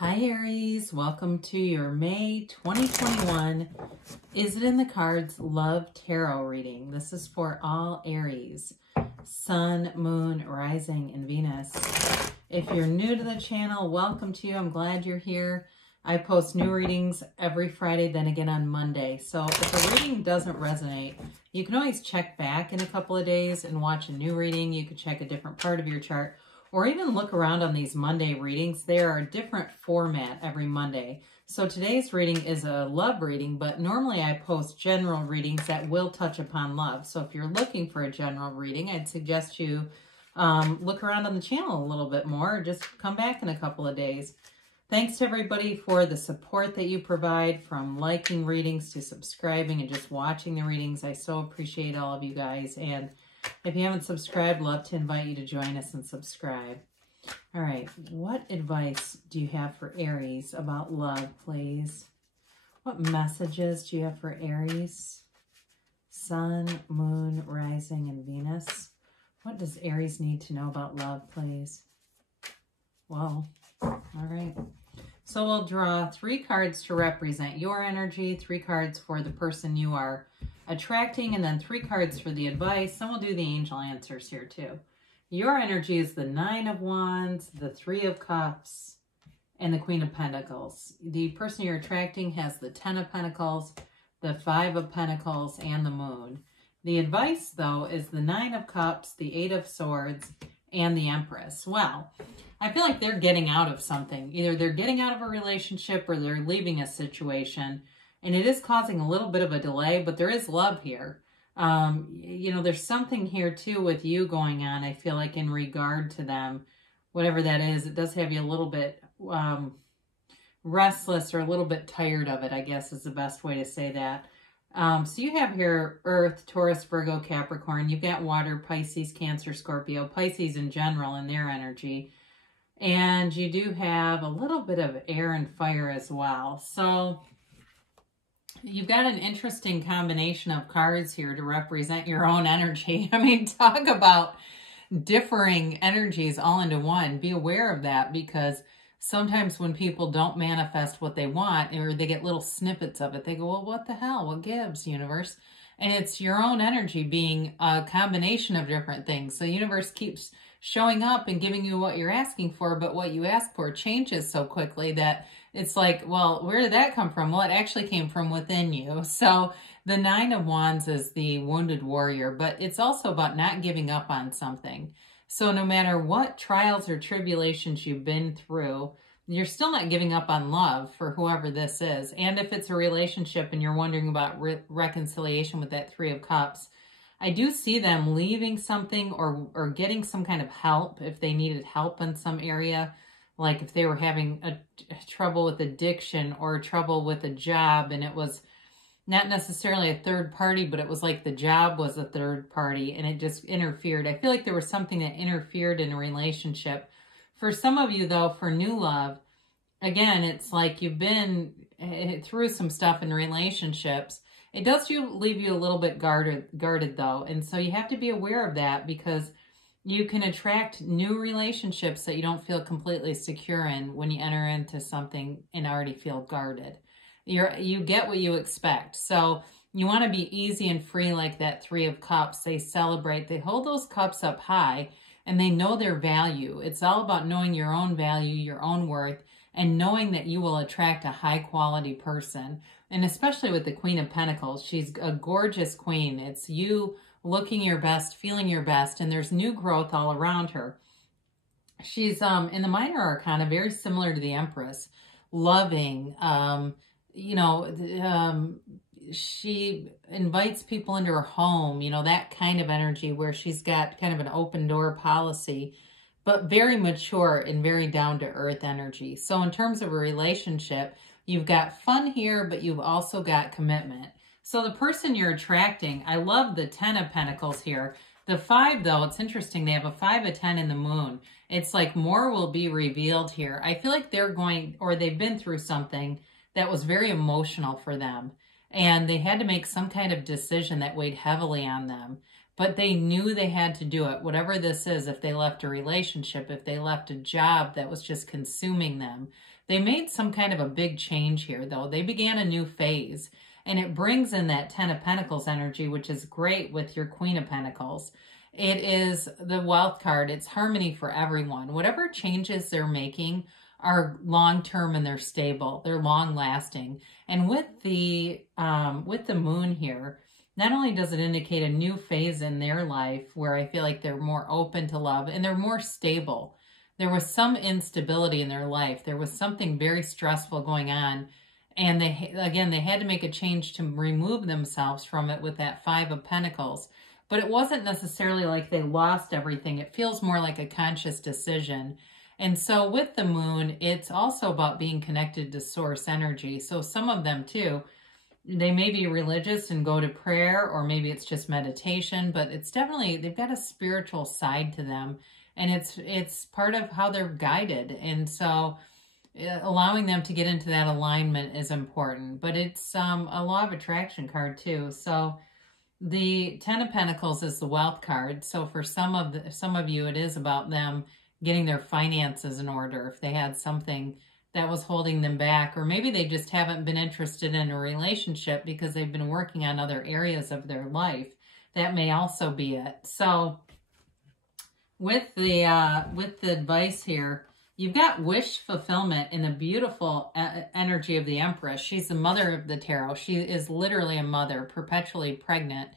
Hi Aries, welcome to your May 2021 Is It in the Cards Love Tarot reading. This is for all Aries, Sun, Moon, Rising, and Venus. If you're new to the channel, welcome to you. I'm glad you're here. I post new readings every Friday, then again on Monday. So if a reading doesn't resonate, you can always check back in a couple of days and watch a new reading. You can check a different part of your chart, or even look around on these Monday readings. They are a different format every Monday. So today's reading is a love reading, but normally I post general readings that will touch upon love. So if you're looking for a general reading, I'd suggest you look around on the channel a little bit more, or just come back in a couple of days. Thanks to everybody for the support that you provide, from liking readings to subscribing and just watching the readings. I so appreciate all of you guys. And if you haven't subscribed, love to invite you to join us and subscribe. All right, what advice do you have for Aries about love, please? What messages do you have for Aries? Sun, Moon, Rising, and Venus. What does Aries need to know about love, please? Well, all right. So we'll draw 3 cards to represent your energy, 3 cards for the person you are attracting, and then 3 cards for the advice. And we'll do the angel answers here too. Your energy is the 9 of Wands, the 3 of Cups, and the Queen of Pentacles. The person you're attracting has the 10 of Pentacles, the 5 of Pentacles, and the Moon. The advice, though, is the 9 of Cups, the 8 of Swords, and the Empress. Well, I feel like they're getting out of something. Either they're getting out of a relationship or they're leaving a situation. And it is causing a little bit of a delay, but there is love here. You know, there's something here too with you going on, I feel like, in regard to them. Whatever that is, it does have you a little bit restless, or a little bit tired of it, I guess is the best way to say that. So you have here Earth, Taurus, Virgo, Capricorn. You've got water, Pisces, Cancer, Scorpio, Pisces in general in their energy. And you do have a little bit of air and fire as well. So you've got an interesting combination of cards here to represent your own energy. I mean, talk about differing energies all into one. Be aware of that, because sometimes when people don't manifest what they want, or they get little snippets of it, they go, well, what the hell? What gives, universe? And it's your own energy being a combination of different things. So the universe keeps showing up and giving you what you're asking for, but what you ask for changes so quickly that it's like, well, where did that come from? Well, it actually came from within you. So the 9 of Wands is the wounded warrior, but it's also about not giving up on something. So no matter what trials or tribulations you've been through, you're still not giving up on love for whoever this is. And if it's a relationship and you're wondering about reconciliation with that 3 of Cups, I do see them leaving something or getting some kind of help if they needed help in some area. Like if they were having trouble with addiction or trouble with a job, and it was not necessarily a third party, but it was like the job was a third party and it just interfered. I feel like there was something that interfered in a relationship. For some of you, though, for new love, again, it's like you've been through some stuff in relationships. It does leave you a little bit guarded, though. And so you have to be aware of that, because you can attract new relationships that you don't feel completely secure in when you enter into something and already feel guarded. You get what you expect. So you want to be easy and free, like that 3 of Cups. They celebrate, they hold those cups up high, and they know their value. It's all about knowing your own value, your own worth, and knowing that you will attract a high quality person. And especially with the Queen of Pentacles, she's a gorgeous queen. It's you looking your best, feeling your best, and there's new growth all around her. She's in the minor arcana, very similar to the Empress, loving, you know, she invites people into her home, you know, that kind of energy where she's got kind of an open door policy, but very mature and very down to earth energy. So in terms of a relationship, you've got fun here, but you've also got commitment. So the person you're attracting, I love the 10 of Pentacles here. The 5, though, it's interesting. They have a 5 of 10 in the Moon. It's like more will be revealed here. I feel like they're going, or they've been through something that was very emotional for them. And they had to make some kind of decision that weighed heavily on them. but they knew they had to do it. Whatever this is, if they left a relationship, if they left a job that was just consuming them, they made some kind of a big change here, though. They began a new phase, and it brings in that Ten of Pentacles energy, which is great with your Queen of Pentacles. It is the wealth card. It's harmony for everyone. Whatever changes they're making are long-term and they're stable. They're long-lasting. And with the moon here, not only does it indicate a new phase in their life where I feel like they're more open to love and they're more stable. There was some instability in their life. There was something very stressful going on. And they had to make a change to remove themselves from it with that Five of Pentacles. But it wasn't necessarily like they lost everything. It feels more like a conscious decision. And so with the moon, it's also about being connected to source energy. So some of them too, they may be religious and go to prayer, or maybe it's just meditation, but it's definitely, they've got a spiritual side to them. And it's part of how they're guided. And so allowing them to get into that alignment is important. But it's a law of attraction card too. So the Ten of Pentacles is the wealth card. So for some of you, it is about them getting their finances in order. If they had something that was holding them back, or maybe they just haven't been interested in a relationship because they've been working on other areas of their life. That may also be it. So with the advice here, you've got wish fulfillment in the beautiful energy of the Empress. She's the mother of the tarot. She is literally a mother, perpetually pregnant.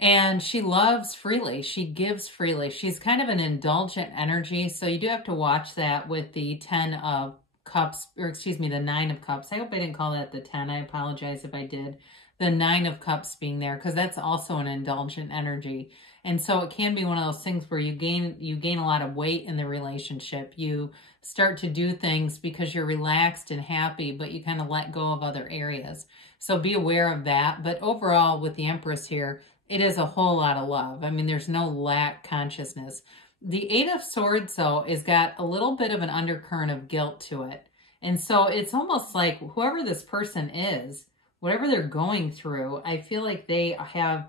And she loves freely. She gives freely. She's kind of an indulgent energy. So you do have to watch that with the Ten of Cups, or excuse me, the Nine of Cups. I hope I didn't call that the 10. I apologize if I did. The Nine of Cups being there, because that's also an indulgent energy. And so it can be one of those things where you gain a lot of weight in the relationship. You start to do things because you're relaxed and happy, but you kind of let go of other areas. So be aware of that. But overall, with the Empress here, it is a whole lot of love. I mean, there's no lack consciousness. The Eight of Swords, though, has got a little bit of an undercurrent of guilt to it. And so it's almost like whoever this person is, whatever they're going through, I feel like they have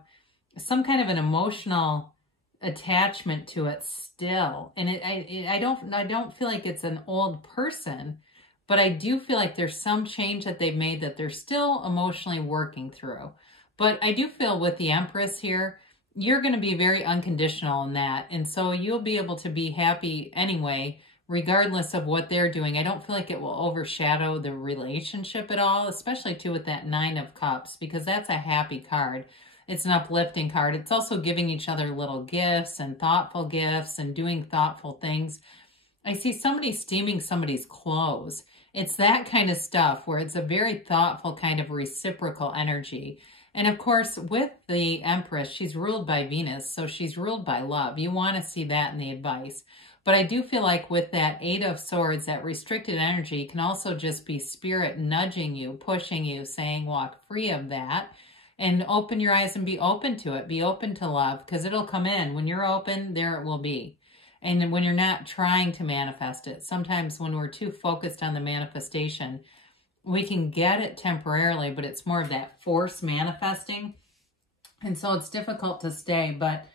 some kind of an emotional attachment to it still. And I don't feel like it's an old person, but I do feel like there's some change that they've made that they're still emotionally working through. But I do feel with the Empress here, you're going to be very unconditional in that. And so you'll be able to be happy anyway, regardless of what they're doing. I don't feel like it will overshadow the relationship at all, especially too with that Nine of Cups, because that's a happy card. It's an uplifting card. It's also giving each other little gifts and thoughtful gifts and doing thoughtful things. I see somebody steaming somebody's clothes. It's that kind of stuff where it's a very thoughtful kind of reciprocal energy. And of course, with the Empress, she's ruled by Venus, so she's ruled by love. You want to see that in the advice. But I do feel like with that Eight of Swords, that restricted energy can also just be spirit nudging you, pushing you, saying walk free of that. And open your eyes and be open to it. Be open to love, because it'll come in. When you're open, there it will be. And when you're not trying to manifest it, sometimes when we're too focused on the manifestation, we can get it temporarily, but it's more of that force manifesting. And so it's difficult to stay. But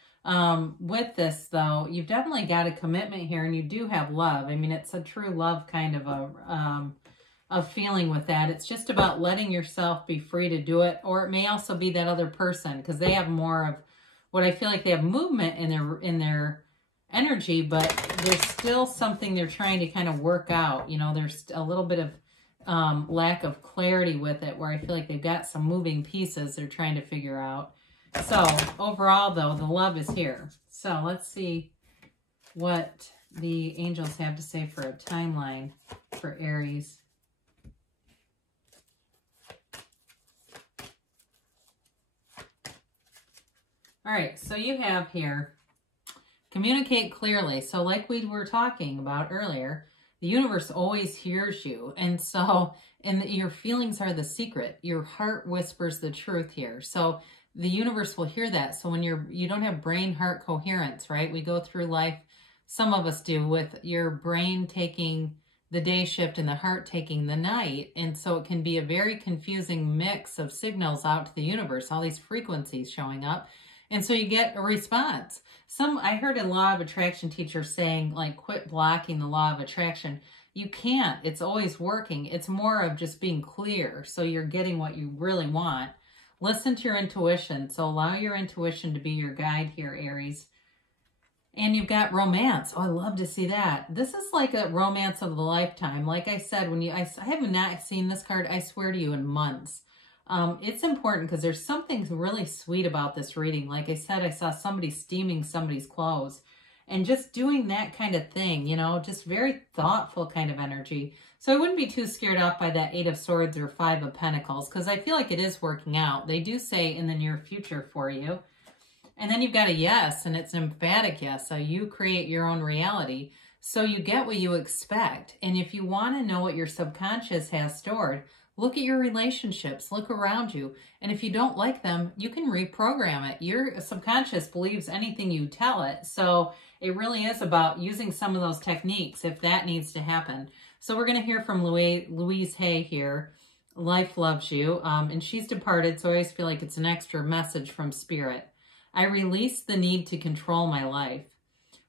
with this, though, you've definitely got a commitment here, and you do have love. I mean, it's a true love kind of a feeling with that. It's just about letting yourself be free to do it. Or it may also be that other person, because they have more of what I feel like they have movement in their energy, but there's still something they're trying to kind of work out. You know, there's a little bit of lack of clarity with it, where I feel like they've got some moving pieces they're trying to figure out. So overall, though, the love is here. So let's see what the angels have to say for a timeline for Aries. All right, so you have here, communicate clearly. So like we were talking about earlier, the universe always hears you. And so, your feelings are the secret. Your heart whispers the truth here. So the universe will hear that. So when you don't have brain-heart coherence, right? We go through life, some of us do, with your brain taking the day shift and the heart taking the night. And so it can be a very confusing mix of signals out to the universe, all these frequencies showing up. And so you get a response. I heard a law of attraction teacher saying, like, quit blocking the law of attraction. You can't. It's always working. It's more of just being clear so you're getting what you really want. Listen to your intuition. So allow your intuition to be your guide here, Aries. And you've got romance. Oh, I love to see that. This is like a romance of the lifetime. Like I said, I have not seen this card, I swear to you, in months. It's important because there's something really sweet about this reading. Like I said, I saw somebody steaming somebody's clothes and just doing that kind of thing, you know, just very thoughtful kind of energy. So I wouldn't be too scared off by that 8 of Swords or 5 of Pentacles because I feel like it is working out. They do say in the near future for you. And then you've got a yes, and it's an emphatic yes. So you create your own reality. So you get what you expect. And if you want to know what your subconscious has stored, look at your relationships, look around you. And if you don't like them, you can reprogram it. Your subconscious believes anything you tell it. So it really is about using some of those techniques if that needs to happen. So we're going to hear from Louise Hay here. Life loves you. And she's departed, so I always feel like it's an extra message from Spirit. I release the need to control my life.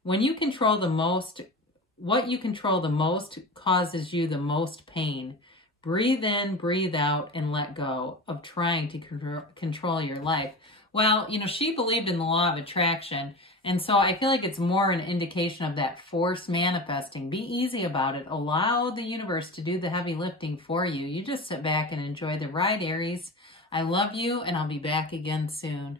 When you control the most, what you control the most causes you the most pain. Breathe in, breathe out, and let go of trying to control your life. Well, you know, she believed in the law of attraction, and so I feel like it's more an indication of that force manifesting. Be easy about it. Allow the universe to do the heavy lifting for you. You just sit back and enjoy the ride, Aries. I love you, and I'll be back again soon.